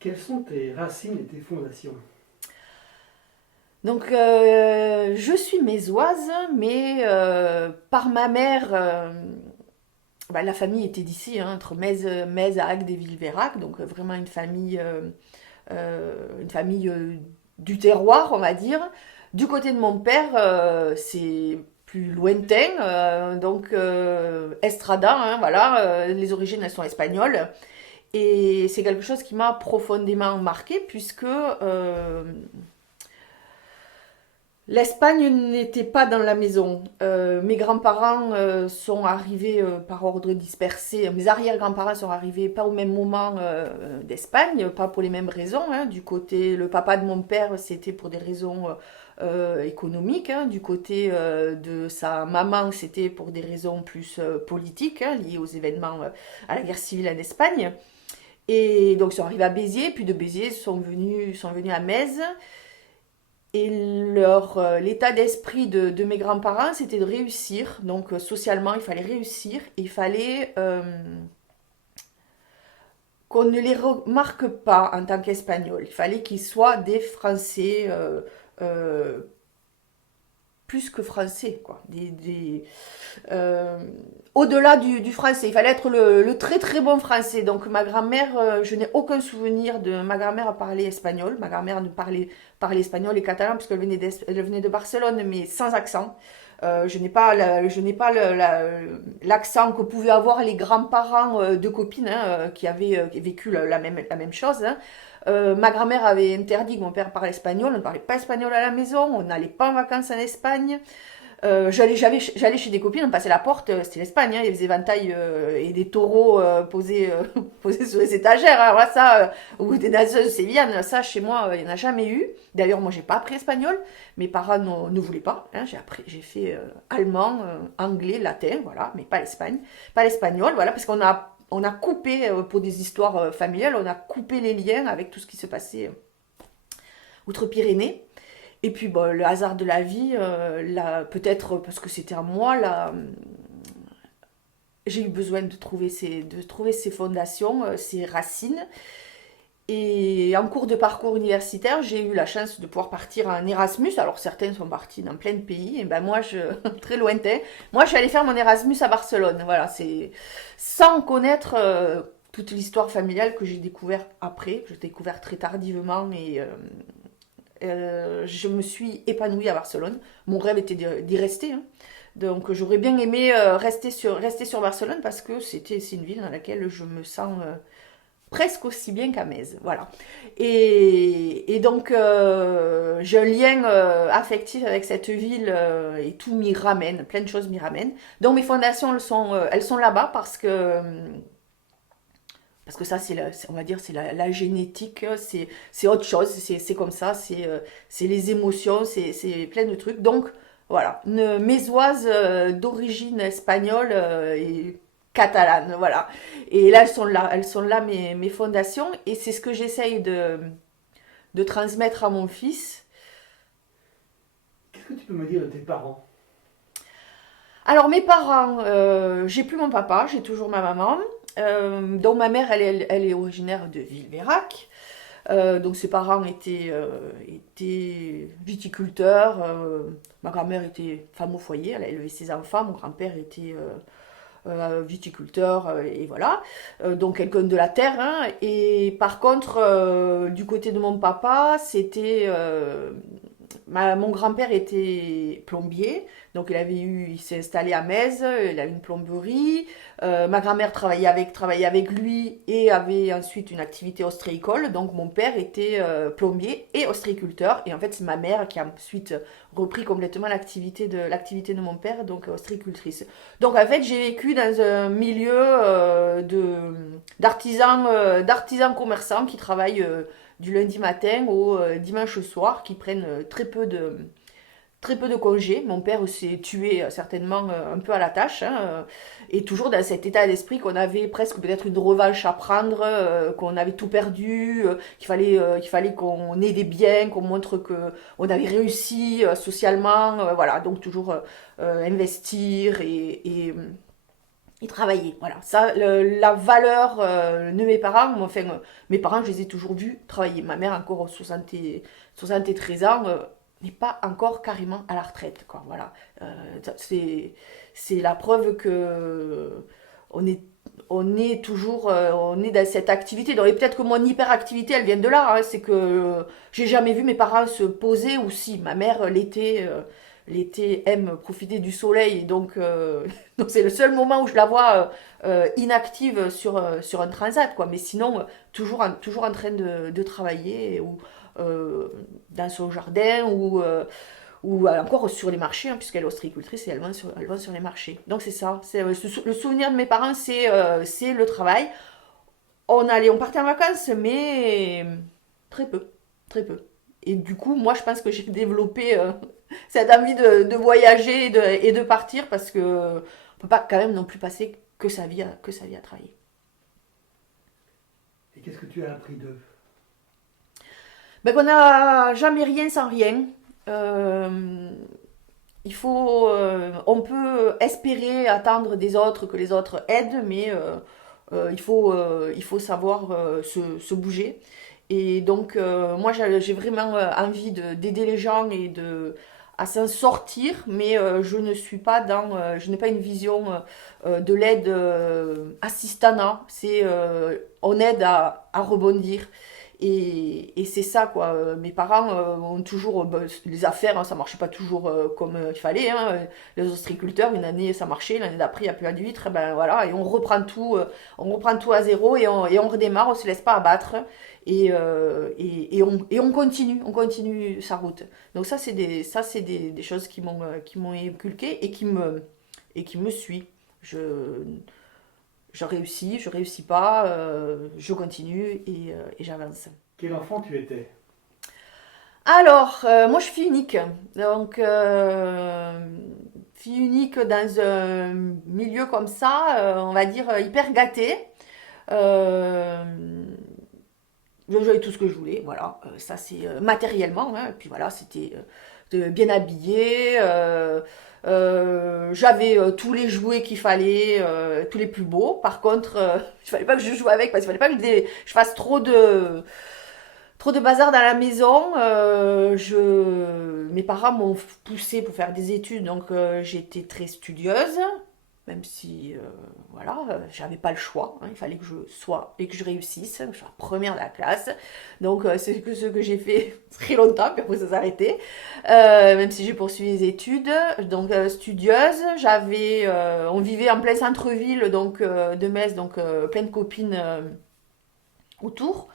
Quelles sont tes racines et tes fondations? Donc, je suis mésoise, mais par ma mère, la famille était d'ici, hein, entre Metz, Agde et Villeveyrac, donc vraiment une famille du terroir, on va dire. Du côté de mon père, c'est plus lointain, donc Estrada, hein, voilà, les origines elles sont espagnoles. Et c'est quelque chose qui m'a profondément marqué puisque l'Espagne n'était pas dans la maison. Mes grands-parents sont arrivés par ordre dispersé. Mes arrière-grands-parents sont arrivés pas au même moment d'Espagne, pas pour les mêmes raisons, hein. Du côté, le papa de mon père, c'était pour des raisons économiques, hein. Du côté de sa maman, c'était pour des raisons plus politiques, hein, liées aux événements, à la guerre civile en Espagne. Et donc, ils sont arrivés à Béziers, puis de Béziers, ils sont venus à Metz. Et l'état d'esprit de mes grands-parents, c'était de réussir. Donc, socialement, il fallait réussir. Il fallait qu'on ne les remarque pas en tant qu'Espagnols. Il fallait qu'ils soient des Français euh, plus que Français, quoi. Euh, Au-delà du français, il fallait être le très très bon français. Donc ma grand-mère, je n'ai aucun souvenir de ma grand-mère parler espagnol. Ma grand-mère parlait espagnol et catalan parce elle venait de Barcelone, mais sans accent. Je n'ai pas l'accent que pouvaient avoir les grands-parents de copines, hein, qui avaient vécu la même chose, hein. Ma grand-mère avait interdit que mon père parle espagnol. On ne parlait pas espagnol à la maison. On n'allait pas en vacances en Espagne. J'allais chez des copines, on passait la porte, c'était l'Espagne, hein, il y avait des éventails et des taureaux posés, posés sur les étagères, hein. Alors là, ça, ou des nageuses sévillanes, ça chez moi, il n'y en a jamais eu. D'ailleurs, moi, j'ai pas appris espagnol, mes parents ne voulaient pas, hein. J'ai fait allemand, anglais, latin, voilà, mais pas l'espagnol, voilà, parce qu'on a coupé, pour des histoires familiales, on a coupé les liens avec tout ce qui se passait outre-Pyrénées. Et puis bon, le hasard de la vie, peut-être parce que c'était à moi, là, j'ai eu besoin de trouver ces fondations, ces racines. Et en cours de parcours universitaire, j'ai eu la chance de pouvoir partir en Erasmus. Alors certains sont partis dans plein de pays, et ben moi, très lointain. Moi, je suis allée faire mon Erasmus à Barcelone. Voilà, c'est sans connaître toute l'histoire familiale que j'ai découvert après. J'ai découvert très tardivement et je me suis épanouie à Barcelone. Mon rêve était d'y rester, hein. Donc j'aurais bien aimé rester sur Barcelone parce que c'est une ville dans laquelle je me sens presque aussi bien qu'à Metz. Voilà. Et donc j'ai un lien affectif avec cette ville et tout m'y ramène, plein de choses m'y ramènent. Donc mes fondations, elles sont là-bas parce que ça, on va dire, c'est la génétique, c'est autre chose, c'est comme ça, c'est les émotions, c'est plein de trucs. Donc, voilà, une mésoise d'origine espagnole et catalane, voilà. Et là, elles sont là mes fondations, et c'est ce que j'essaye de transmettre à mon fils. Qu'est-ce que tu peux me dire de tes parents? Alors, mes parents, j'ai plus mon papa, j'ai toujours ma maman. Donc, ma mère, elle est originaire de Villeveyrac. Donc ses parents étaient viticulteurs. Ma grand-mère était femme au foyer, elle a élevé ses enfants. Mon grand-père était viticulteur, et voilà. Donc quelqu'un de la terre, hein. Et par contre, du côté de mon papa, mon grand-père était plombier, donc il s'est installé à Metz, il a une plomberie. Ma grand-mère travaillait avec lui et avait ensuite une activité ostréicole. Donc mon père était plombier et ostréiculteur. Et en fait, c'est ma mère qui a ensuite repris complètement l'activité de mon père, donc ostréicultrice. Donc en fait, j'ai vécu dans un milieu d'artisans commerçants qui travaillent du lundi matin au dimanche soir, qui prennent très peu de congés. Mon père s'est tué certainement un peu à la tâche, hein, et toujours dans cet état d'esprit qu'on avait presque peut-être une revanche à prendre, qu'on avait tout perdu, qu'il fallait qu'on ait des biens, qu'on montre qu'on avait réussi socialement, voilà, donc toujours investir Ils travaillaient, voilà. Ça, la valeur de mes parents, enfin, mes parents, je les ai toujours vus travailler. Ma mère, encore 73 ans, n'est pas encore carrément à la retraite, quoi. Voilà. C'est la preuve que on est, on est toujours on est dans cette activité. Donc, et peut-être que mon hyperactivité, elle vient de là. Hein. C'est que j'ai jamais vu mes parents se poser, ou si. Ma mère, l'été aime profiter du soleil, et donc donc c'est le seul moment où je la vois inactive sur un transat, quoi. Mais sinon, toujours en train de travailler, ou dans son jardin, ou encore sur les marchés, hein, puisqu'elle est ostréicultrice et elle vend sur les marchés. Donc c'est ça. Le souvenir de mes parents, c'est le travail. On partait en vacances, mais très peu. Très peu. Et du coup, moi, je pense que j'ai développé cette envie de voyager et de partir, parce que on peut pas quand même non plus passer que sa vie à travailler. Et qu'est-ce que tu as appris d'eux? Ben, qu'on n'a jamais rien sans rien. Euh, on peut espérer attendre des autres que les autres aident, mais il faut savoir se bouger. Et donc, moi, j'ai vraiment envie d'aider les gens à s'en sortir, mais je n'ai pas une vision de l'aide assistana. On aide à rebondir. Et c'est ça, quoi. Mes parents ont toujours. Les affaires, hein, ça marchait pas toujours comme il fallait. Hein. Les ostréiculteurs, une année ça marchait, l'année d'après il n'y a plus à d'huîtres. Ben voilà, et on reprend tout à zéro, et on redémarre, on se laisse pas abattre. Et on continue sa route. Donc ça, c'est des choses qui m'ont inculqué, et qui me suit. Je réussis, je réussis pas, je continue, et j'avance. Quel enfant tu étais? Alors, moi je suis fille unique. Donc, fille unique dans un milieu comme ça, on va dire hyper gâté. Euh, J'avais tout ce que je voulais, voilà. Ça c'est matériellement, hein. Et puis voilà, c'était bien habillé. J'avais tous les jouets qu'il fallait, tous les plus beaux. Par contre, il fallait pas que je joue avec, parce qu'il fallait pas que je fasse trop de bazar dans la maison. Mes parents m'ont poussée pour faire des études, donc j'étais très studieuse, même si voilà, j'avais pas le choix. Hein. Il fallait que je sois et que je réussisse, que je sois première de la classe. Donc c'est ce que j'ai fait très longtemps, puis après ça s'est arrêté. Même si j'ai poursuivi les études, donc studieuse. On vivait en plein centre-ville, donc de Metz, donc plein de copines autour.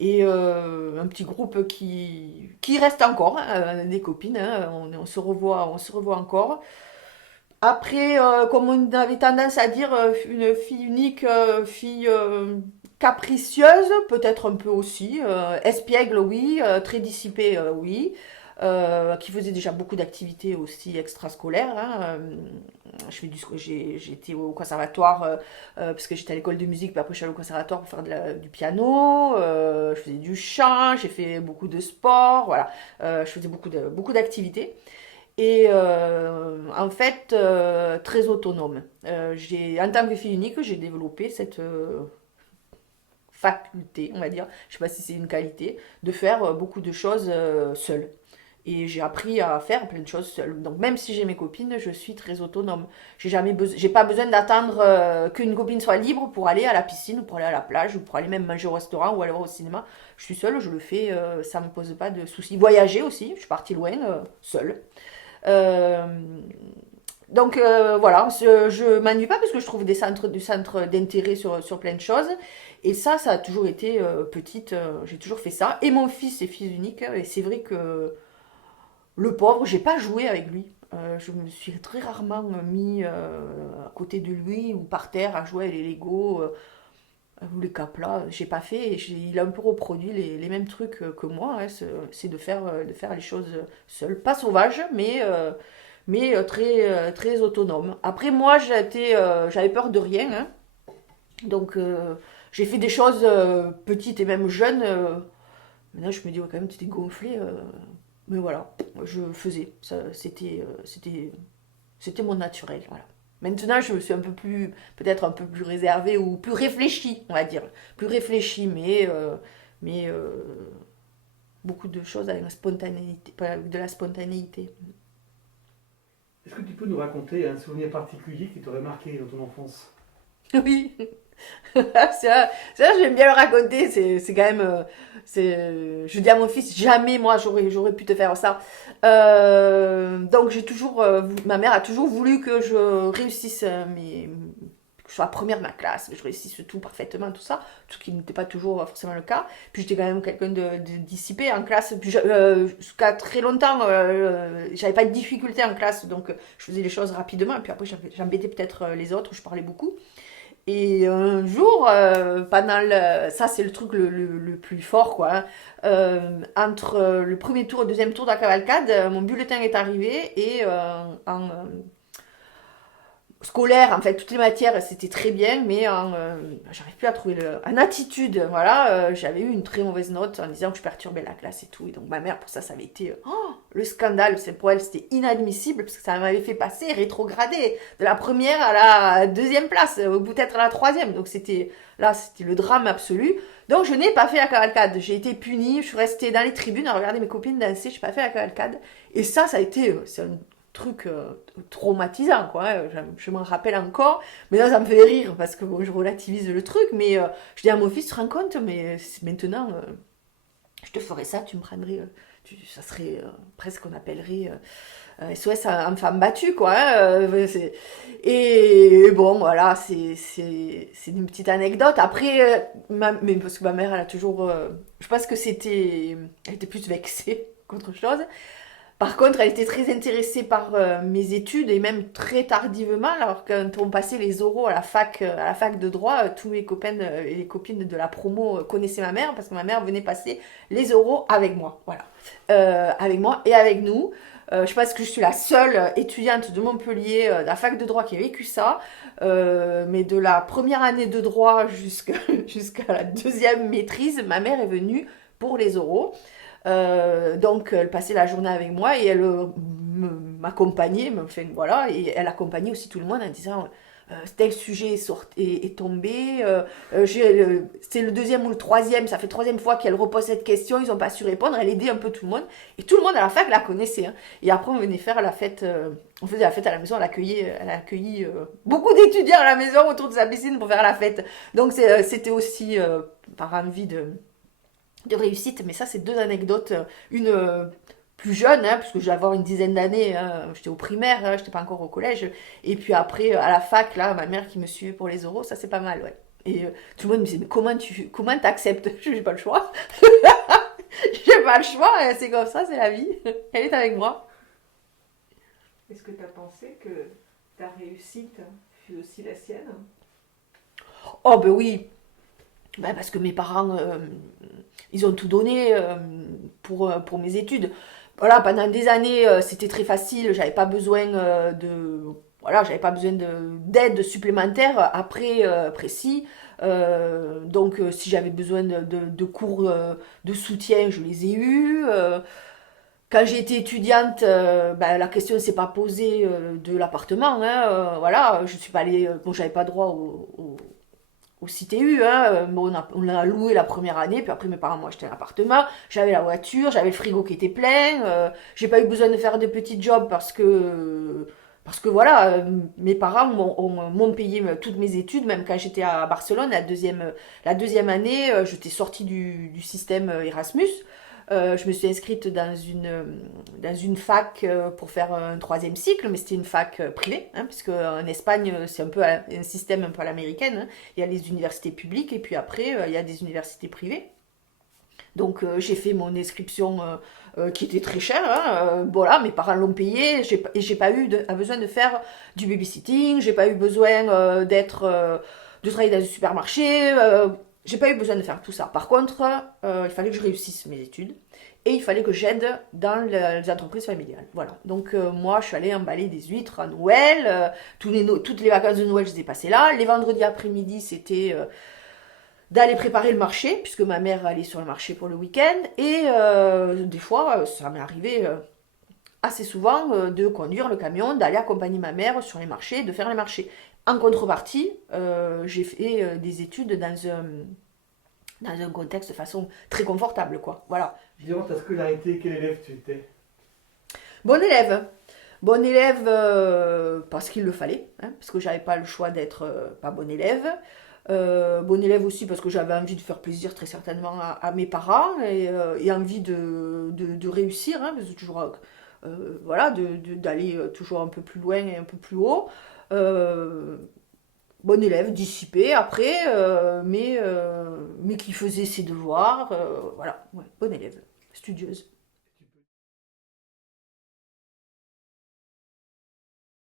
Et un petit groupe qui reste encore, hein, des copines, hein. On se revoit encore. Après, comme on avait tendance à dire, une fille unique, fille capricieuse, peut-être un peu aussi, espiègle, oui, très dissipée, oui, qui faisait déjà beaucoup d'activités aussi extrascolaires. Hein. J'ai été au conservatoire, parce que j'étais à l'école de musique, puis après je suis allée au conservatoire pour faire du piano, je faisais du chant, j'ai fait beaucoup de sport, voilà. Je faisais beaucoup d'activités. Et en fait, très autonome. En tant que fille unique, j'ai développé cette faculté, on va dire, je sais pas si c'est une qualité, de faire beaucoup de choses seule. Et j'ai appris à faire plein de choses seule. Donc même si j'ai mes copines, je suis très autonome. J'ai pas besoin d'attendre qu'une copine soit libre pour aller à la piscine, ou pour aller à la plage, ou pour aller même manger au restaurant, ou aller voir au cinéma. Je suis seule, je le fais, ça me pose pas de soucis. Voyager aussi, je suis partie loin, seule. Euh, donc voilà, je m'ennuie pas, parce que je trouve du centre d'intérêt sur plein de choses. Et ça a toujours été petite, j'ai toujours fait ça. Et mon fils est fils unique, et c'est vrai que le pauvre, j'ai pas joué avec lui. Je me suis très rarement mis à côté de lui, ou par terre à jouer avec les Lego, ou les Caplas. J'ai pas fait. Et il a un peu reproduit les mêmes trucs que moi, hein. C'est de faire les choses seul. Pas sauvage, mais très autonome. Après, moi, j'avais peur de rien, hein. Donc, j'ai fait des choses petites et même jeunes. Maintenant, je me dis, ouais, quand même, tu t'es gonflé. Mais voilà, je faisais. C'était mon naturel. Voilà. Maintenant, je suis un peu plus, peut-être un peu plus réservée ou plus réfléchie, on va dire. Plus réfléchie, mais beaucoup de choses avec la spontanéité, pas avec de la spontanéité. Est-ce que tu peux nous raconter un souvenir particulier qui t'aurait marqué dans ton enfance? Oui, ça, j'aime bien le raconter. C'est quand même, je dis à mon fils, jamais moi j'aurais pu te faire ça. Donc j'ai toujours, ma mère a toujours voulu que je réussisse que je sois première de ma classe, que je réussisse tout parfaitement, tout ça, ce qui n'était pas toujours forcément le cas. Puis j'étais quand même quelqu'un de dissipé en classe. Puis jusqu'à très longtemps, j'avais pas de difficulté en classe, donc je faisais les choses rapidement. Et puis après, j'embêtais peut-être les autres, je parlais beaucoup. Et un jour, ça c'est le truc le plus fort, quoi, hein. Entre le premier tour et le deuxième tour de la cavalcade, mon bulletin est arrivé et en scolaire, en fait, toutes les matières, c'était très bien, mais j'arrive plus à trouver en attitude, voilà, j'avais eu une très mauvaise note en disant que je perturbais la classe et tout. Et donc ma mère, pour ça, ça avait été le scandale. C'est pour elle, c'était inadmissible parce que ça m'avait fait passer rétrogradé de la première à la deuxième place, ou peut-être à la troisième. Donc c'était le drame absolu. Donc je n'ai pas fait la cavalcade. J'ai été punie, je suis restée dans les tribunes à regarder mes copines danser. Je n'ai pas fait la cavalcade. Et ça a été, c'est un truc traumatisant, quoi, hein. Je m'en rappelle encore, mais là ça me fait rire parce que bon, je relativise le truc, mais je dis à mon fils, tu te rends compte, mais maintenant je te ferais ça, tu me prendrais, ça serait presque qu'on appellerait SOS en femme battue, quoi, hein, et bon, voilà, c'est une petite anecdote. Après, mais parce que ma mère, elle a toujours, je pense que elle était plus vexée qu'autre chose. Par contre, elle était très intéressée par mes études et même très tardivement, alors quand on passait les oraux à la fac de droit, tous mes copains et les copines de la promo connaissaient ma mère parce que ma mère venait passer les oraux avec moi, voilà. Avec moi et avec nous. Je pense que je suis la seule étudiante de Montpellier, de la fac de droit qui a vécu ça. Mais de la première année de droit jusqu'à la deuxième maîtrise, ma mère est venue pour les oraux. Donc, elle passait la journée avec moi et elle m'accompagnait, enfin, voilà, et elle accompagnait aussi tout le monde en disant tel sujet est tombé, c'est le deuxième ou le troisième, ça fait troisième fois qu'elle repose cette question, ils n'ont pas su répondre, elle aidait un peu tout le monde, et tout le monde à la fac la connaissait, hein. Et après, on venait faire la fête, on faisait la fête à la maison, elle a accueilli beaucoup d'étudiants à la maison autour de sa piscine pour faire la fête. Donc, c'était aussi par envie de réussite, mais ça c'est deux anecdotes, une plus jeune, hein, parce que je vais avoir une dizaine d'années, hein, j'étais au primaire, hein, j'étais pas encore au collège, et puis après à la fac, là, ma mère qui me suivait pour les oraux, ça c'est pas mal, ouais. Et tout le monde me disait, mais comment t'acceptes? J'ai pas le choix, j'ai pas le choix, c'est comme ça, c'est la vie, elle est avec moi. Est-ce que tu as pensé que ta réussite fut aussi la sienne? Oh ben oui, ben, parce que mes parents, ils ont tout donné pour mes études. Voilà, pendant des années, c'était très facile. J'avais pas besoin voilà, j'avais pas besoin d'aide supplémentaire après précis. Donc, si j'avais besoin de cours de soutien, je les ai eus. Quand j'ai été étudiante, ben, la question ne s'est pas posée de l'appartement, hein, voilà, je suis pas allée, bon, j'avais pas droit au CTU, hein, mais on a loué la première année, puis après mes parents m'ont acheté un appartement, j'avais la voiture, j'avais le frigo qui était plein, j'ai pas eu besoin de faire de petits jobs parce que voilà, mes parents m'ont payé toutes mes études, même quand j'étais à Barcelone, la deuxième année, j'étais sortie du système Erasmus. Je me suis inscrite dans une fac pour faire un troisième cycle, mais c'était une fac privée, hein, parce qu'en Espagne, c'est un peu un système un peu à l'américaine, hein. Il y a les universités publiques et puis après, il y a des universités privées. Donc j'ai fait mon inscription qui était très chère, hein, voilà, mes parents l'ont payé, et j'ai pas eu besoin de faire du babysitting, j'ai pas eu besoin de travailler dans un supermarché, j'ai pas eu besoin de faire tout ça. Par contre, il fallait que je réussisse mes études et il fallait que j'aide dans les entreprises familiales. Voilà. Donc moi, je suis allée emballer des huîtres à Noël. Toutes les vacances de Noël, je les ai passées là. Les vendredis après-midi, c'était d'aller préparer le marché, puisque ma mère allait sur le marché pour le week-end. Et des fois, ça m'est arrivé assez souvent de conduire le camion, d'aller accompagner ma mère sur les marchés, de faire les marchés. En contrepartie, j'ai fait des études dans un contexte de façon très confortable, quoi. Voilà. Durant ta scolarité, quel élève tu étais? Bon élève. Bon élève parce qu'il le fallait, hein, parce que j'avais pas le choix d'être pas bon élève. Bon élève aussi parce que j'avais envie de faire plaisir très certainement à mes parents et envie de réussir, hein, parce que toujours, voilà, d'aller toujours un peu plus loin et un peu plus haut. Bon élève, dissipé après, mais qui faisait ses devoirs, voilà, ouais, bon élève, studieuse.